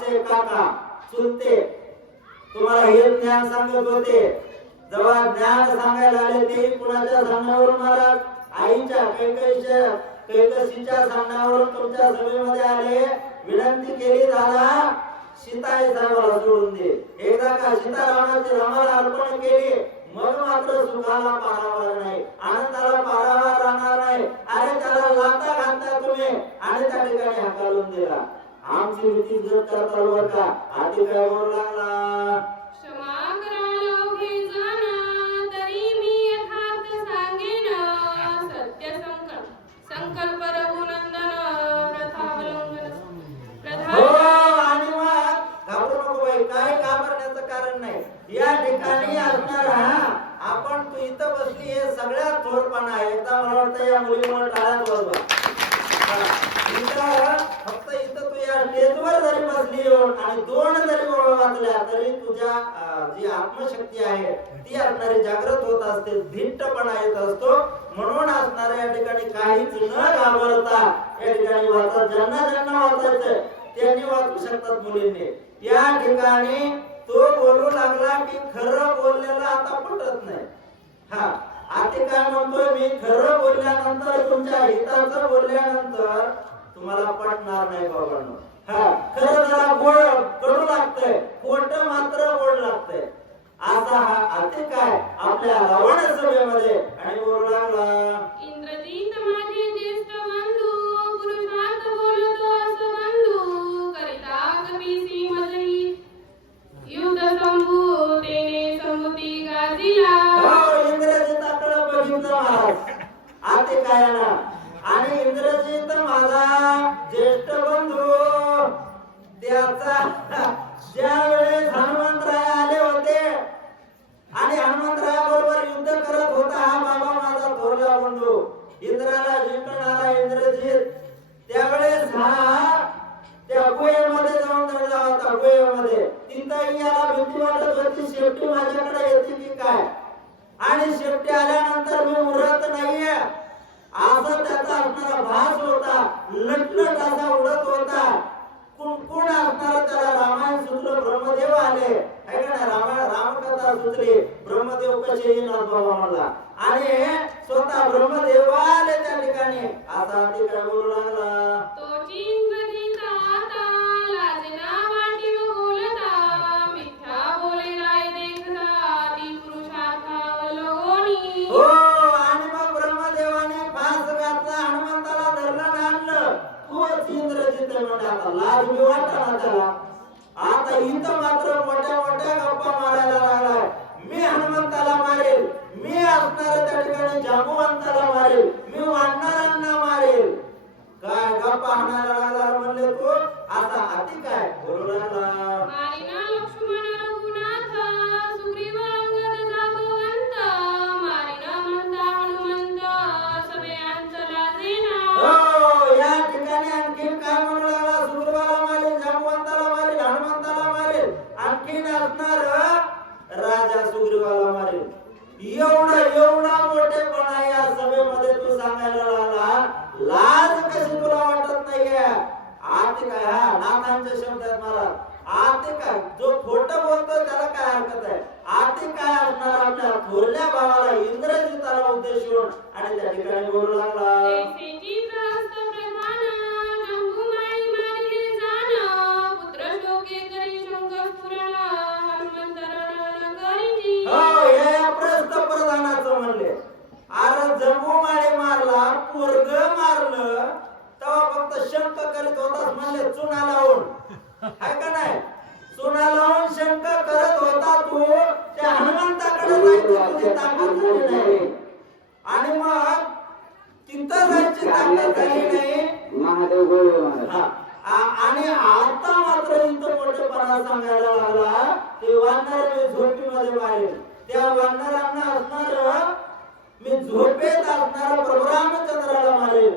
आमचे काका चुलते तुम्हाला हे ज्ञान सांगत होते. जेव्हा ज्ञान सांगायला आले ते कुणाच्या सांगण्यावरून महाराज आईच्या कैकसीच्या सांगण्यावरून तुमच्या सभेमध्ये आले. विनंती केली दादा सीताई साहेबाला सोडून दे. एकदा का सीतारामाची रामाला अर्पण केली मग मात्र सुखाला पारावार नाही, आनंदाला पारावार राहणार नाही. अरे त्याला लाथा घालता तुम्ही आणि त्या ठिकाणी हाकालून दिला. आमची भीती जर करता बरं का आधी काय बोलू लागला. क्षमा करा लोभे जाना तरी मी यथार्थ सांगेन. सत्य संकल्प रघुनंदन प्रथावलंबन हो आणि मग घाबरू नको बाई, काय घाबरण्याचं कारण नाही. या ठिकाणी असणार आपण तू इथं बसली हे सगळ्यात थोरपणा आहे. एकदा मला वाटतं या मुलीमुळे टाळ्यात वाजवा. फक्त इथं तू या स्टेजवर जरी बसली आणि दोन जरी ओळ वाचल्या तरी तुझ्या जी आत्मशक्ती आहे ती असणारी जागृत होत असते, धिट्टपणा येत असतो. म्हणून असणाऱ्या या ठिकाणी काहीच न घाबरता या ठिकाणी वाचा. ज्यांना ज्यांना वाचायचं त्यांनी वाचू शकतात मुलींनी. या ठिकाणी तो बोलू लागला की खरं बोललेलं आता पटत नाही. आता काय म्हणतोय मी खरं बोलल्यानंतर तुमच्या हिताचं बोलल्यानंतर तुम्हाला पटणार नाही बाबांनो. खरं जरा गोड कडू लागतंय, खोट मात्र गोड लागतंय. असा हा आता काय आपल्या रावण सभेमध्ये आणि बोलू लागला. इंद्रजित माझे ज्येष्ठ बंधू पुरुषार्थ बोलतो असं बंधू करिता कपीसी मजही युद्ध संभूतेने संभूती गाजिला. इंद्रजिताकडे बघितलं महाराज आता काय ना. आणि इंद्रजित माझा ज्येष्ठ बंधू त्याचा ज्यावेळेस हनुमंतराय आले होते आणि हनुमंतराया बरोबर युद्ध करत होता हा बाबा माझा थोरला बंधू इंद्राला जिंकणारा इंद्रजित, त्यावेळेस हा त्या गुहेमध्ये जाऊन दडला होता. गुहेमध्ये तिथं याला भीती वाटत होती शेपटी माझ्याकडे येते की काय, आणि शेपटी आल्यानंतर मी उरत नाहीये असं त्याचा असणारा भास होता. लटलट असा उडत होता. कोण असणार त्याला रामायण सुचलं, ब्रह्मदेव आले आहे का नाही. रामायण रामकथा सुचली, ब्रह्मदेव कसे येणार बाबा मला, आणि स्वतः ब्रह्मदेव आले त्या ठिकाणी. आता ते काय बोलू लागला. तोची इंद्रजित आता लाजना वाटी व बोलता मिथ्या बोले राय देखता ती पुरुषार्थावलोनी. हो आणि मग ब्रह्मदेवाने फास घातला, हनुमंताला धरलं आणि आणलं. तोच इंद्रजित म्हणजे आता लाज बी वाटला त्याला. आता इथं मात्र मोठ्या मोठ्या गप्पा मारायला लागलाय. मी हनुमंताला मारेल, मी असणार त्या ठिकाणी जांबुवंताला मारेल, मी वानरांना मारेल. काय गप्पा हाणायला लागला म्हणले तू. आता हाती काय बोलू लागला. मारिना लक्ष्मण रघुनाथ सुग्रीव अंगद जांबवंत मारिना म्हणता हनुमंत सगळ्यांचा लाजेना. हो या ठिकाणी आणखीन काय म्हणू लागला. सुग्रीवाला मारेल, जांबवंताला मारेल, हनुमंताला मारेल, आणखीन असणार राजा सुग्रीवाला मारेल. एवढा मोठेपणा या सभेमध्ये तू सांगायला लागला. लाज कशी तुला वाटत नाहीये. आते काय नाथांचे शब्द आहेत मला. आते काय जो खोटं बोलतोय त्याला काय हरकत आहे. आते काय असणार आपल्या थोरल्या भावाला इंद्रजिताला उद्देशून आणि त्या ठिकाणी बोलू लागला. ऐसेची प्रहस्त प्रधान जंबुमाई मारिले जान पुत्र शोके करी शंकरपुरण हनुमंत रण करीजी. हो या प्रस्थ प्रधानाचं म्हणले. अरे जंबुमाळी मारला, पोरग मारलं तेव्हा फक्त शंक करीत होतास म्हणले चुना लावून, आहे का नाही. चुना लावून शंक करत होता तू. त्या हनुमंताकडे जायची तुझी ताकद झाली नाही, आणि मग तिथं जायची ताकद झाली नाही. महादेव गोळे महाराज. आणि आता मात्र इथं मोठेपणा सांगायला लागला. ते वानर झोपीमध्ये मारेल, त्या वानरांना असणार मी झोपेत असणारा प्रभू रामचंद्राला मारेल.